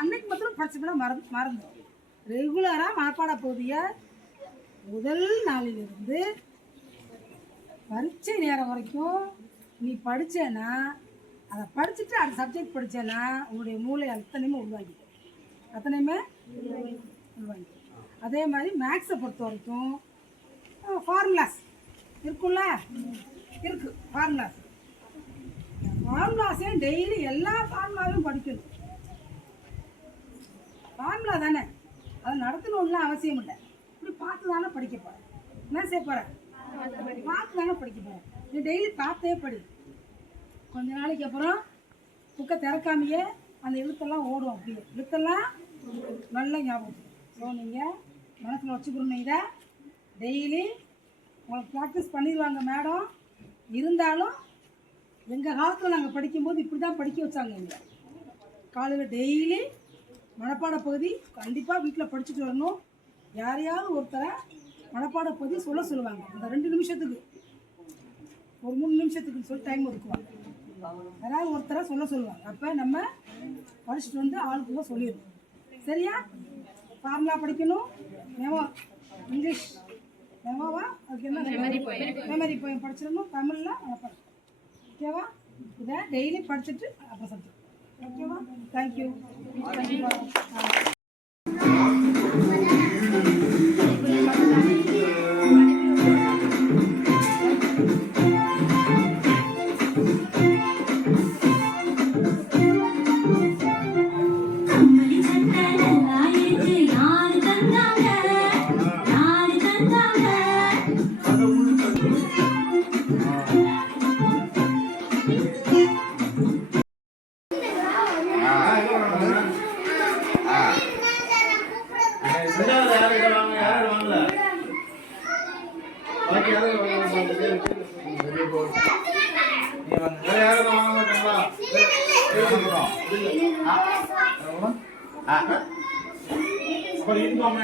அன்னைக்கு மாத்திரம் படிச்சோம்னா மறந்து ரெகுலராக மனப்பாட பகுதியை முதல் நாளிலிருந்து பரீட்சை நேரம் வரைக்கும் நீ படித்தேன்னா அதை படிச்சுட்டு அந்த சப்ஜெக்ட் படித்தேன்னா உன்னுடைய மூளை அத்தனையுமே உள்வாங்கிடும் அதே மாதிரி மேக்ஸை பொறுத்த வரைக்கும் ஃபார்முலாஸ் இருக்குல்ல இருக்குது ஃபார்முலாஸையும் டெய்லி எல்லா ஃபார்முலாவையும் படிக்கணும். ஃபார்முலா தானே, அதை நடத்தணும்லாம் அவசியம் இல்லை. இப்படி பார்த்து தானே படிக்க போகிறேன். என்ன செய்ய போகிறேன்? பார்த்து தானே படிக்க போகிறேன். நீ டெய்லி பார்த்தே படி. கொஞ்ச நாளைக்கு அப்புறம் புக்கை திறக்காமையே அந்த எழுத்தெல்லாம் ஓடும். அப்படியே எழுத்தெல்லாம் நல்ல ஞாபகம். ஸோ நீங்கள் மனசில் வச்சுக்கணும். இதை டெய்லி உங்களுக்கு ப்ராக்டிஸ் பண்ணிடுவாங்க மேடம். இருந்தாலும் எங்கள் காலத்தில் நாங்கள் படிக்கும்போது இப்படி தான் படிக்க வச்சாங்க. எங்களை காலையில் டெய்லி மனப்பாட பகுதி கண்டிப்பாக வீட்டில் படிச்சுட்டு வரணும். யாரையாவது ஒருத்தரை மனப்பாட பகுதி சொல்லுவாங்க. அந்த 2 நிமிஷத்துக்கு ஒரு 3 நிமிஷத்துக்குன்னு சொல்லி டைம் ஒதுக்குவாங்க. யாராவது ஒருத்தரை சொல்லுவாங்க. அப்போ நம்ம படிச்சுட்டு வந்து ஆளுக்குள்ள சொல்லிடணும். சரியா? ஃபார்முலா படிக்கணும். மெமோ இங்கிலீஷ் மெமோவா அதுக்கு என்ன மெமரி போய் படிச்சிடணும். தமிழில் மனப்பாடம். ஓகேவா? இதை டெய்லி படிச்சுட்டு அப்போ சப்ஜெக்ட். ஓகேவா? தேங்க்யூ.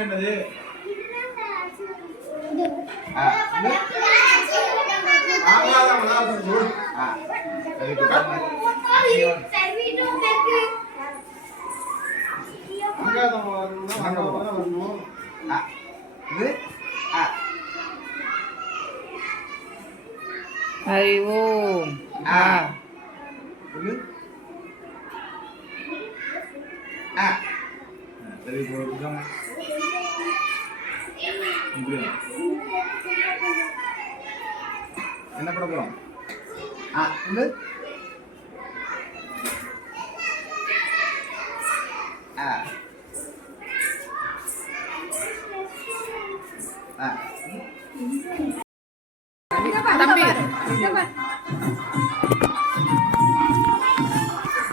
என்னது ஐயோ என்ன படம்? தம்பி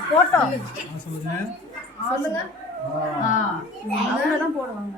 போட்டோ சொல்லுங்க. தான் போடுவாங்க.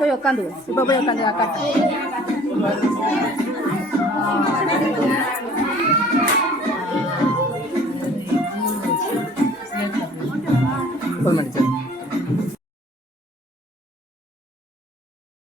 போய் உட்காந்து இப்ப போய் உட்காந்து அக்கா